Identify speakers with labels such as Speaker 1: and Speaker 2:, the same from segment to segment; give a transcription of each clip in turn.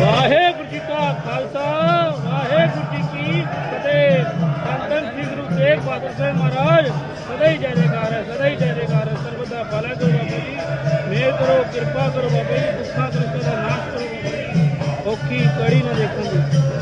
Speaker 1: ਵਾਹਿਗੁਰੂ ਜੀ ਕਾ ਖਾਲਸਾ, ਵਾਹਿਗੁਰੂ ਜੀ ਕੀ ਫਤਿਹ। ਧੰਨ ਸ੍ਰੀ ਗੁਰੂ ਤੇਗ ਬਹਾਦਰ ਸਾਹਿਬ ਮਹਾਰਾਜ, ਸਦਾ ਹੀ ਜੈ ਜੈਕਾਰ ਹੈ, ਸਦਾ ਹੀ ਜੈ ਜੈਕਾਰ ਹੈ। ਸਰਬਦਾ ਭਲਾ ਕਰੋ ਬਾਬਾ ਜੀ, ਮੇਰ ਕਰੋ, ਕਿਰਪਾ ਕਰੋ ਬਾਬਾ ਜੀ, ਦੁੱਖਾਂ ਦਰਸ਼ਾਂ ਦਾ ਨਾਸ਼ ਕਰੋ ਬਾਬਾ ਔਖੀ ਕੜੀ ਨਾ ਦੇਖਣ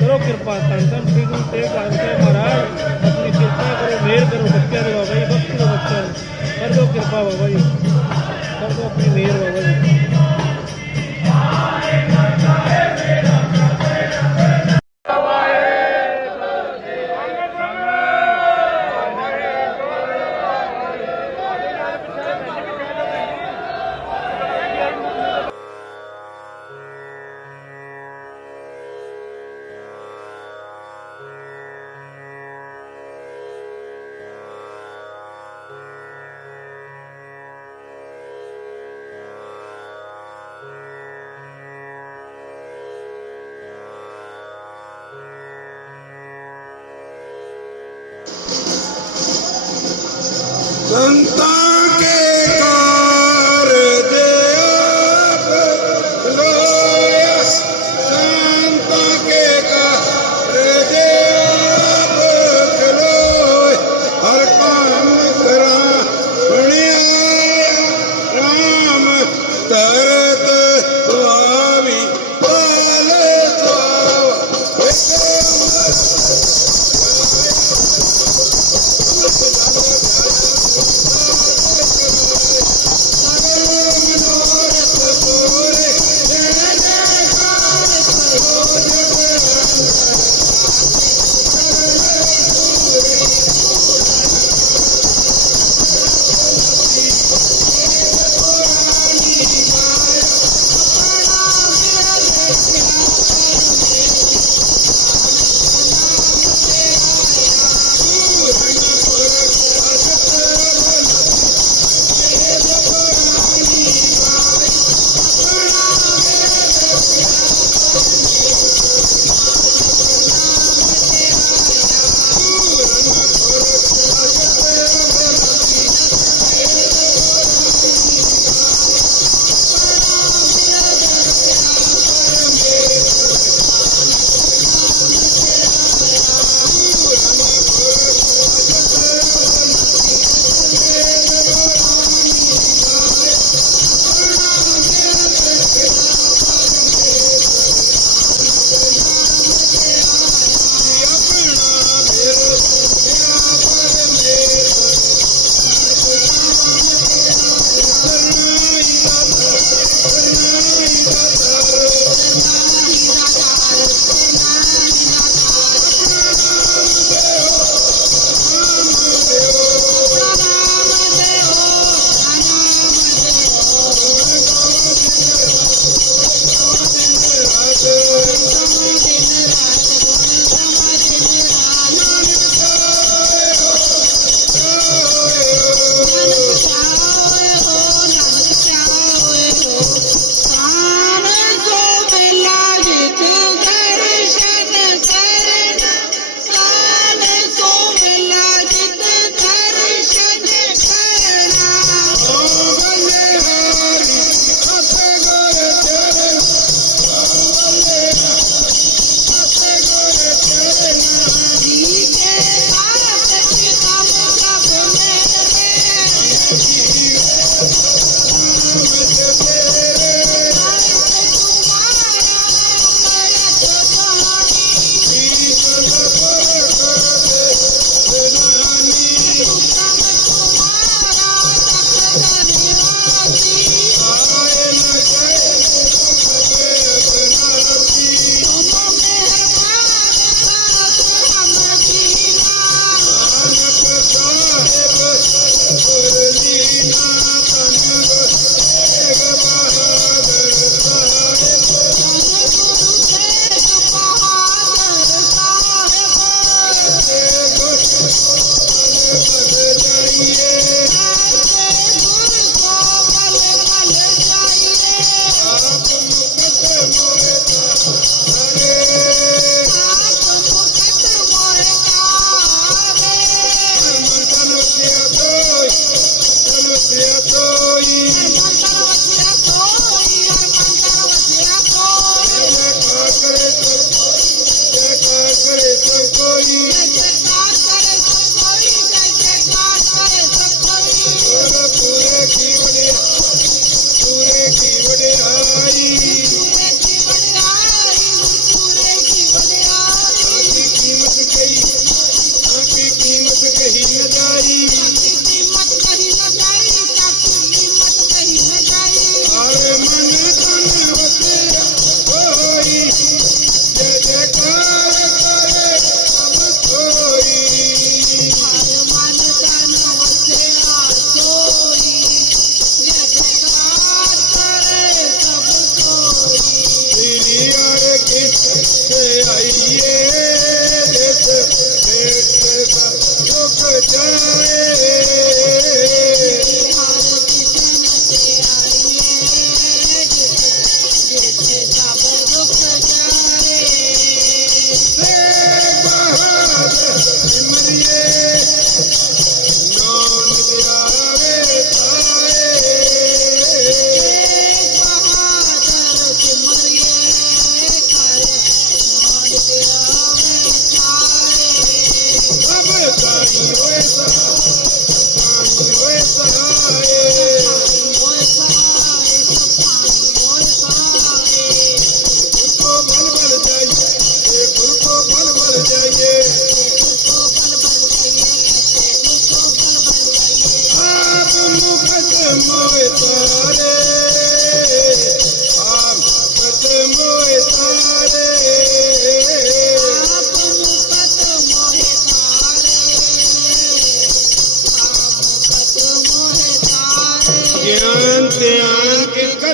Speaker 1: ਕਰੋ ਕਿਰਪਾ ਧੰਨ ਧੰਨ ਸ੍ਰੀ ਗੁਰੂ ਤੇਗ ਬਹਾਦਰ ਸਾਹਿਬ ਮਹਾਰਾਜ, ਆਪਣੀ ਕਿਰਪਾ ਕਰੋ, ਮੇਰ ਕਰੋ, ਬੱਚਿਆਂ ਦੇ ਬਾਬਾ ਜੀ, ਬਖਸ਼ ਲਓ ਬੱਚਿਆਂ ਨੂੰ। ਕਰ ਦਿਓ ਕਿਰਪਾ ਬਾਬਾ ਜੀ। ਕਰ ਦਿਓ ਆਪਣੀ ਮੇਰ ਬਾਬਾ ਜੀ।
Speaker 2: ಸಂತಾನ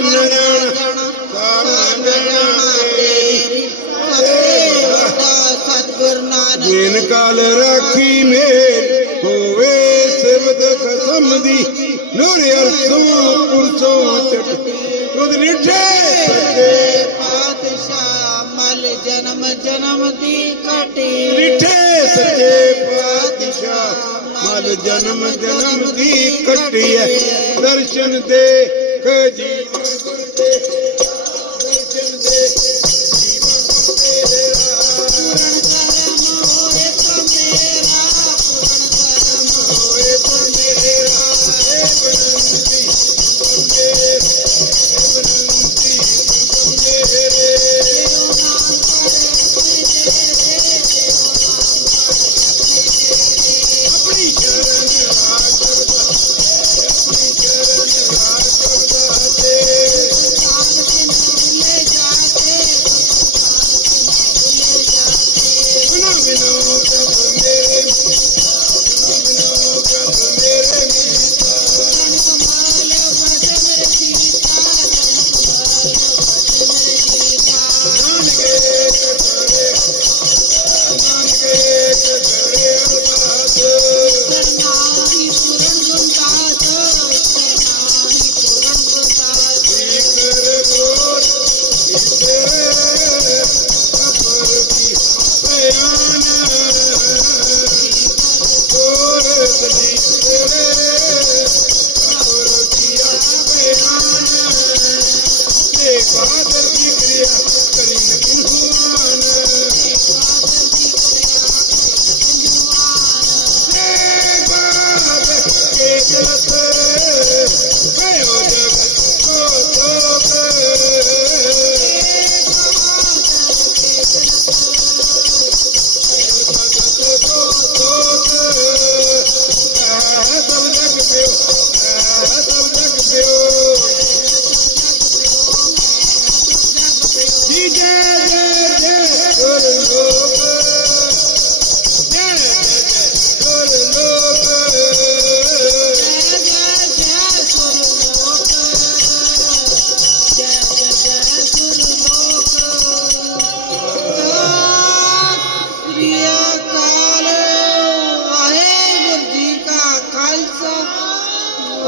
Speaker 2: ਚਰਨਾਂ ਜਾਣ ਸਾਰਾ ਜਣਾ ਤੇਰੀ ਸੇਵਾ ਸਤਗੁਰ ਨਾਨਕ ਜਿਨ ਕਾਲ ਰਾਖੀ ਮੇਰ ਹੋਵੇ ਸਿਵਦ ਖਸਮ ਦੀ ਨੂਰ ਅਰਸੋਂ ਪੁਰਸੋਂ ਚਟ ਤੁਧ ਨਿਠੇ ਸੱਚੇ
Speaker 3: ਪਾਤਸ਼ਾਹ ਮਲ ਜਨਮ ਜਨਮ ਦੀ ਕਟੀ
Speaker 2: ਨਿਠੇ ਸੱਚੇ ਪਾਤਸ਼ਾਹ ਮਲ ਜਨਮ ਜਨਮ ਦੀ ਕਟੀ ਹੈ ਦਰਸ਼ਨ ਦੇ ਜੀਵਨ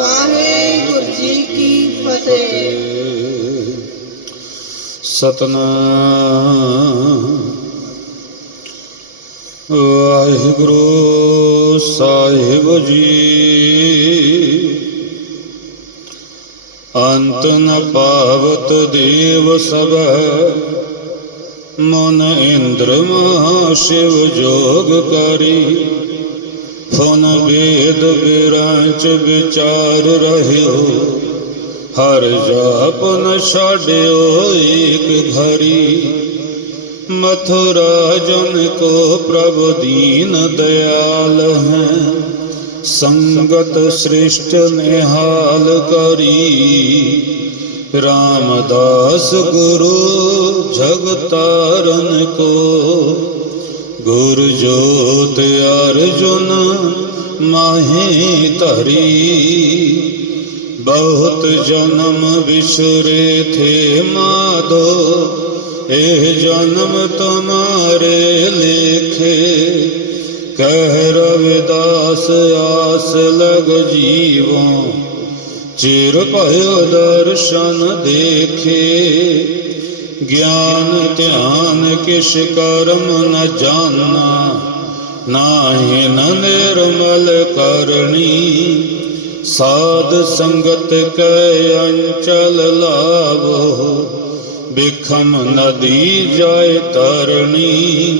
Speaker 3: ਵਾਹਿਗੁਰੂ ਜੀ ਕੀ ਫਤਿਹ।
Speaker 4: ਸਤਨਾਮ। ਵਾਹਿਗੁਰੂ ਸਾਹਿਬ ਜੀ। ਅੰਤ ਨ ਪਾਵਤ ਦੇਵ ਸਭ। ਮਨ ਇੰਦਰ ਮਹਾ ਸ਼ਿਵ ਜੋਗ ਕਰੀ। ਫਨ ਵੇਦ ਬਿਰਾਂਚ ਵਿਚਾਰ ਰਹਿਓ। ਹਰ ਜਾਪ ਨ ਛਾੜਿਓ ਏਕ ਘਰੀ ਮਥੁਰਾ ਜਨ ਕੋ ਪ੍ਰਭ ਦੀਨ ਦਇਆਲ ਹੈ। ਸੰਗਤ ਸ੍ਰਿਸ਼ਟ ਨਿਹਾਲ ਕਰੀ। ਰਾਮਦਾਸ ਗੁਰੂ ਜਗਤਾਰਨ ਕੋ ਗੁਰ ਜੋਤ ਅਰਜੁਨ ਮਾਹੀ ਧਰੀ। ਬਹੁਤ ਜਨਮ ਵਿਸਰੇ ਥੇ ਮਾਧੋ ਇਹ ਜਨਮ ਤੁਮਾਰੇ ਲੇਖੇ। ਕਹਿ ਰਵਿਦਾਸ ਆਸ ਲਗ ਜੀਵੋ, ਚਿਰ ਭਇਓ ਦਰਸ਼ਨ ਦੇਖੇ। ਗਿਆਨ ਧਿਆਨ ਕਿਛ ਕਰਮ ਨ ਜਾਣਾ, ਨਾਹਿ ਨ ਨਿਰਮਲ ਕਰਨੀ। ਸਾਧ ਸੰਗਤ ਕੈ ਅੰਚਲ ਲਾਵੋ, ਬਿਖਮ ਨਦੀ ਜਾਏ ਤਰਣੀ।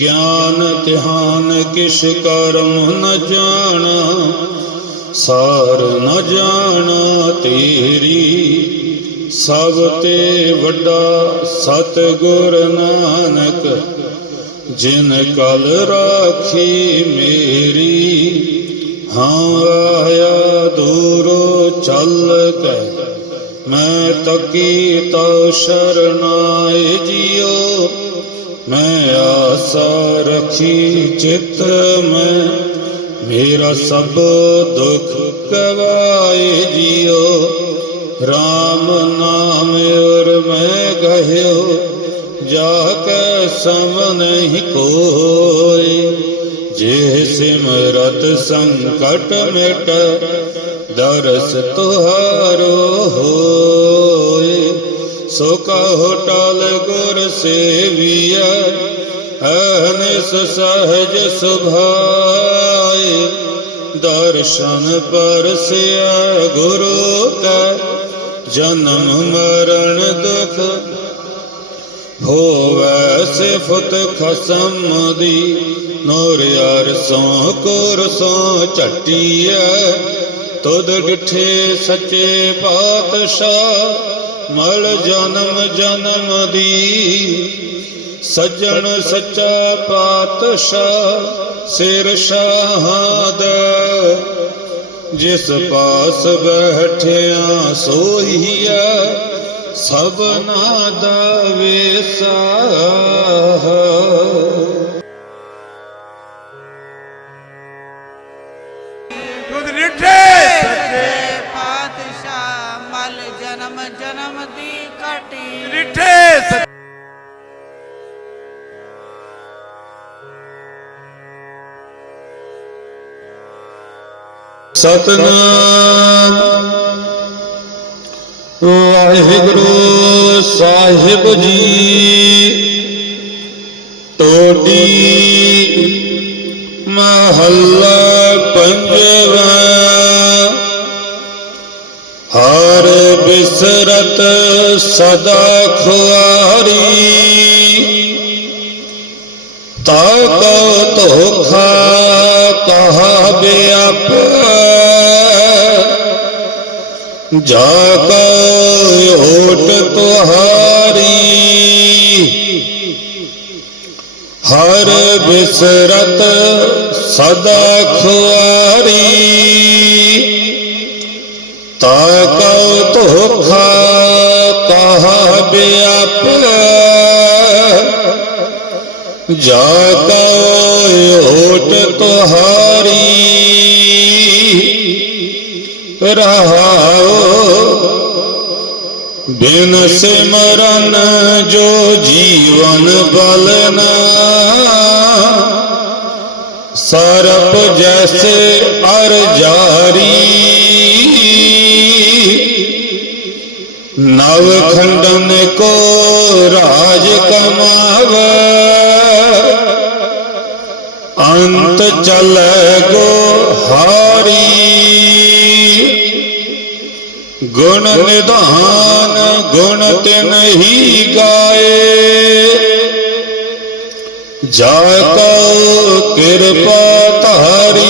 Speaker 4: ਗਿਆਨ ਧਿਆਨ ਕਿਛ ਕਰਮ ਨ ਜਾਣਾ, ਸਾਰ ਨ ਜਾਣਾ ਤੇਰੀ। ਸਭ ਤੇ ਵੱਡਾ ਸਤਿਗੁਰ ਨਾਨਕ, ਜਿਨ ਕਲ ਰਾਖੀ ਮੇਰੀ, ਹਾਂ ਆਇਆ ਦੂਰੋ ਚੱਲ ਕੇ ਮੈਂ ਤਕੀ ਤਉ ਸ਼ਰਨਾਏ ਜਿਉ ਮੈਂ ਆਸਾ ਰਖੀ ਚਿਤ ਮੈਂ, ਮੇਰਾ ਸਭ ਦੁੱਖ ਕਵਾਏ ਜਿਉ RAM ਔਰ ਜਾ ਕੇ ਸਮ ਨਹੀਂ ਕੋਈ ਜੇ ਸਿਮਰਤ ਸੰਕਟ ਮਿਟ, ਦਰਸ ਤੁਹਾਰੋ ਹੋਏ। ਸੋ ਕਹੋ, ਟਲ ਗੁਰ ਸੇਵੀਐ ਅਹਨਿਸ ਸਹਜ ਸੁਭਾਏ। ਦਰਸ਼ਨ ਪਰਸਿਆ ਗੁਰੂ ਕੈ ਜਨਮ ਮਰਨ ਦੁਖ ਹੋਵੇ ਸਿਫਤ ਖਸਮ ਦੀ। ਨੂਰ ਅਰਸੋਂ ਸੋ ਝਟੀਐ। ਤੁਧ ਡਿਠੇ ਸੱਚੇ ਪਾਤਸ਼ਾਹ, ਮਲ ਜਨਮ ਜਨਮ ਦੀ। ਸੱਜਣ ਸੱਚਾ ਪਾਤਸ਼ਾਹ, ਸਿਰ ਸ਼ਾਹਦ ਜਿਸ ਪਾਸ ਬੈਠਿਆ ਸੋਹੀਐ ਸਭਨਾ ਦਾ ਵੇਸਾ
Speaker 2: ਤੁਧ ਰਿਠੇ
Speaker 3: ਸੱਚੇ ਪਾਤਸ਼ਾਹ ਮਲ ਜਨਮ ਜਨਮ ਦੀ ਘਟੀ।
Speaker 4: ਸਤਨਾਮ। ਵਾਹਿਗੁਰੂ ਸਾਹਿਬ ਜੀ ਟੋਡੀ ਮਹੱਲਾ ਪੰਜਵਾ। ਹਰ ਬਿਸਰਤ ਸਦਾ ਖੁਆਰੀ। ਤਾ ਕਉ ਧੋਖਾ ਜਾ ਕਉ ਓਟ ਤੁਹਾਰੀ, ਹਰ ਬਿਸਰਤ ਸਦਾ ਖੁਆਰੀ। ਤਾ ਕਉ ਧੋਖਾ ਕਹਾ ਬਿਆਪ ਜਾ ਕਉ ਓਟ ਤੁਹਾਰੀ। ਰਹਾਉ ਬਿਨ ਸਿਮਰਨ ਜੋ ਜੀਵਨ ਬਲਨਾ। ਸਰਪ ਜੈਸੇ ਅਰ ਜਾਰੀ। ਨਵ ਖੰਡਨ ਕੋ ਰਾਜ ਕਮਾਵੇ। ਅੰਤ ਚਲੇ ਗੋ ਹਾਰੀ ਗੁਣ ਨਿਧਾਨ ਗੁਣ ਤਿਨ ਹੀ ਗਾਏ ਜਾ ਕਉ ਕਿਰਪਾ ਧਾਰੀ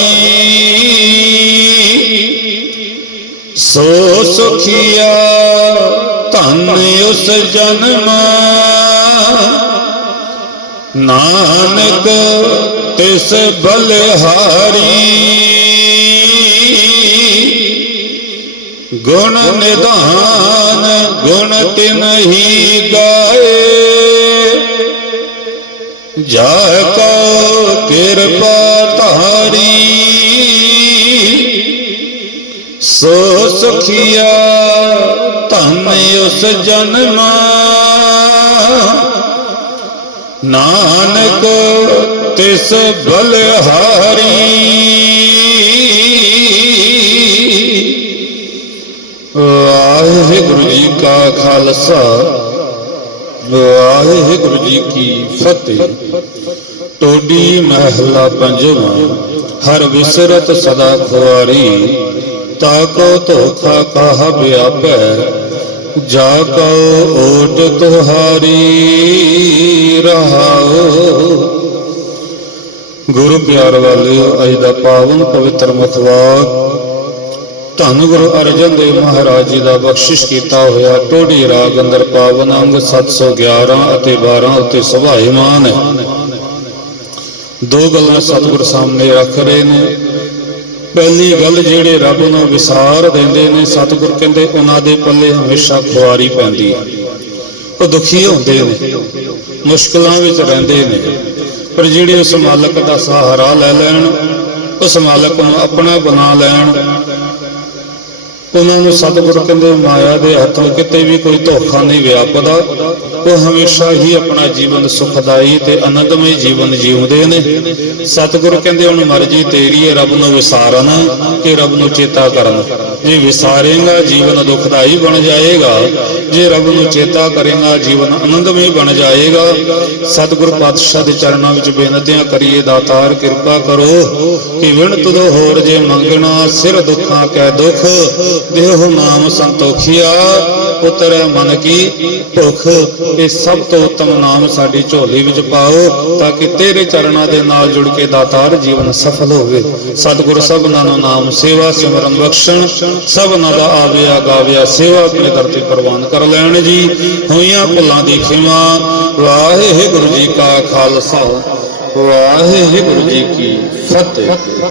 Speaker 4: ਸੋ ਸੁਖੀਆ ਧਨ ਉਸ ਜਨਮ ਨਾਨਕ ਤਿਸ ਬਲਿਹਾਰੀ ਗੁਣ ਨਿਧਾਨ, ਗੁਣ ਤਿਨ ਹੀ ਗਾਏ। ਜਾ ਕਉ ਕਿਰਪਾ ਧਾਰੀ, ਸੋ ਸੁਖੀਆ ਧਨ ਉਸ ਜਨਮ। ਨਾਨਕ ਤਿਸ ਬਲਿਹਾਰੀ ਕਾ ਖਾਲਸਾ। ਵਾਹਿਗੁਰੂ ਜੀ ਕੀ ਫਤਿਹ। ਟੋਡੀ ਮਹਿਲਾ ਪੰਜਵਾਂ। ਹਰ ਵਿਸਰਤ ਸਦਾ ਖੁਆਰੀ। ਤਾ ਕੋ ਧੋਖਾ ਕਹ ਵਿਆਪੈ। ਜਾ ਕਉ ਓਟ ਤੁਹਾਰੀ। ਰਹਾਉ। ਗੁਰੂ ਪਿਆਰ ਵਾਲਿਓ, ਅੱਜ ਦਾ ਪਾਵਨ ਪਵਿੱਤਰ ਮਤਵਾਕ ਧੰਨ ਗੁਰੂ ਅਰਜਨ ਦੇਵ ਮਹਾਰਾਜ ਜੀ ਦਾ ਬਖਸ਼ਿਸ਼ ਕੀਤਾ ਹੋਇਆ ਟੋੜੀ ਰਾਗ ਅੰਦਰ ਪਾਵਨ ਅੰਗ 711 ਅਤੇ 12 ਉੱਤੇ ਸੁਭਾਈਮਾਨ ਹੈ। ਦੋ ਗੱਲਾਂ ਸਤਿਗੁਰ ਸਾਹਮਣੇ ਰੱਖ ਰਹੇ ਨੇ। ਪਹਿਲੀ ਗੱਲ ਜਿਹੜੇ ਰੱਬ ਨੂੰ ਵਿਸਾਰ ਦਿੰਦੇ ਨੇ, ਸਤਿਗੁਰ ਕਹਿੰਦੇ ਉਹਨਾਂ ਦੇ ਪੱਲੇ ਹਮੇਸ਼ਾ ਖੁਆਰੀ ਪੈਂਦੀ ਹੈ। ਉਹ ਦੁਖੀ ਹੁੰਦੇ ਨੇ, ਮੁਸ਼ਕਲਾਂ ਵਿੱਚ ਰਹਿੰਦੇ ਨੇ। ਪਰ ਜਿਹੜੇ ਉਸ ਮਾਲਕ ਦਾ ਸਹਾਰਾ ਲੈ ਲੈਣ, ਉਸ ਮਾਲਕ ਨੂੰ ਆਪਣਾ ਬਣਾ ਲੈਣ ਉਹਨਾਂ ਨੂੰ ਸਤਿਗੁਰ ਕਹਿੰਦੇ ਮਾਇਆ ਦੇ ਹੱਥੋਂ ਕਿਤੇ ਵੀ ਕੋਈ ਧੋਖਾ ਨਹੀਂ ਵਿਆਪਦਾ। ਉਹ ਹਮੇਸ਼ਾ ਹੀ ਆਪਣਾ ਜੀਵਨ ਸੁਖਦਾਈ ਤੇ ਆਨੰਦਮਈ ਜੀਵਨ ਜਿਉਂਦੇ ਨੇ। ਸਤਿਗੁਰੂ ਕਹਿੰਦੇ, ਹੁਣ ਮਰਜ਼ੀ ਤੇਰੀ ਹੈ ਰੱਬ ਨੂੰ ਵਿਸਾਰਨ ਕਿ ਰੱਬ ਨੂੰ ਚੇਤਾ ਕਰਨ। ਜੇ ਵਿਸਾਰੇਗਾ, ਜੀਵਨ ਦੁਖਦਾਈ ਬਣ ਜਾਏਗਾ। ਜੇ ਰੱਬ ਨੂੰ ਚੇਤਾ ਕਰੇਗਾ, ਜੀਵਨ ਆਨੰਦਮਈ ਬਣ ਜਾਏਗਾ। ਸਤਿਗੁਰ ਪਾਤਸ਼ਾਹ ਦੇ ਚਰਨਾਂ ਵਿੱਚ ਬੇਨਤੀਆਂ ਕਰੀਏ, ਦਾਤਾਰ ਕਿਰਪਾ ਕਰੋ ਕਿ ਵਿਣ ਤੁਧ ਹੋਰ ਜੇ ਮੰਗਣਾ, ਸਿਰ ਦੁੱਖਾਂ ਕੈ ਦੁਖ, ਦੇਹੁ ਨਾਮ ਸੰਤੋਖਿਆ ਉਤਰੈ ਮਨ ਕੀ ਭੁਖ। ਇਹ ਸਭ ਤੋਂ ਉੱਤਮ ਨਾਮ ਸਾਡੀ ਝੋਲੀ ਵਿੱਚ ਪਾਓ ਤਾਂ ਕਿ ਤੇਰੇ ਚਰਨਾਂ ਦੇ ਨਾਲ ਜੁੜ ਕੇ ਦਾਤਾਰ ਜੀਵਨ ਸਫਲ ਹੋਵੇ। ਸਤਿਗੁਰ ਸਭਨਾਂ ਨੂੰ ਨਾਮ ਸੇਵਾ, ਸਿਮਰਨ, ਬਖਸ਼ਣ। ਸਭਨਾਂ ਦਾ ਆਵਿਆ, ਗਾਵਿਆ, ਸੇਵਾ ਆਪਣੇ ਦਰ ਤੇ ਪ੍ਰਵਾਨ ਕਰ ਲੈਣ ਜੀ। ਹੋਈਆਂ ਭੁੱਲਾਂ ਦੀ ਖਿਮਾ। ਵਾਹਿਗੁਰੂ ਜੀ ਕਾ ਖਾਲਸਾ। ਵਾਹਿਗੁਰੂ ਜੀ ਕੀ ਫਤਿਹ।